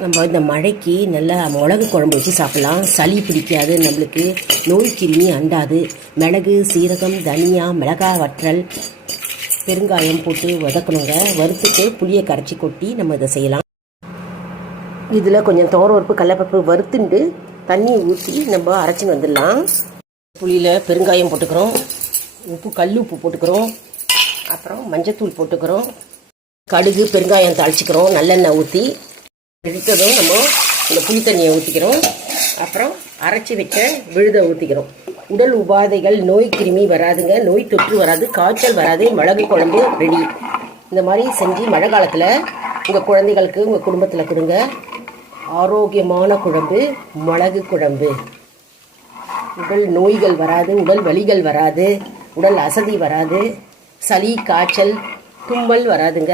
நம்ம இந்த மழைக்கு நல்லா மிளகு குழம்பு வச்சு சாப்பிடலாம். சளி பிடிக்காது நம்மளுக்கு. நோய் கிருமி அண்டாது. மிளகு சீரகம் தனியா மிளகா வற்றல் பெருங்காயம் போட்டு வதக்கணுங்க. வறுத்துட்டு புளியை கரைச்சி கொட்டி நம்ம இதை செய்யலாம். இதில் கொஞ்சம் தோரவறுப்பு கடலப்பருப்பு வறுத்துண்டு தண்ணி ஊற்றி நம்ம அரைச்சின்னு வந்துடலாம். புளியில் பெருங்காயம் போட்டுக்கிறோம். உப்பு கல் உப்பு போட்டுக்கிறோம். அப்புறம் மஞ்சத்தூள் போட்டுக்கிறோம். கடுகு பெருங்காயம் தாளிச்சிக்கிறோம். நல்லெண்ணெய் ஊற்றி எடுத்ததும் நம்ம இந்த புளி தண்ணியை ஊற்றிக்கிறோம் அப்புறம் அரைச்சி வச்ச விழுதை ஊற்றிக்கிறோம் உடல் உபாதைகள் நோய் கிருமி வராதுங்க. நோய் தொற்று வராது காய்ச்சல் வராது மிளகு குழம்பு ரெடி. இந்த மாதிரி செஞ்சு மழை காலத்தில் உங்கள் குழந்தைகளுக்கு உங்கள் குடும்பத்தில் கொடுங்க. ஆரோக்கியமான குழம்பு மிளகு குழம்பு. உடல் நோய்கள் வராது உடல் வலிகள் வராது உடல் அசதி வராது சளி காய்ச்சல் தும்மல் வராதுங்க.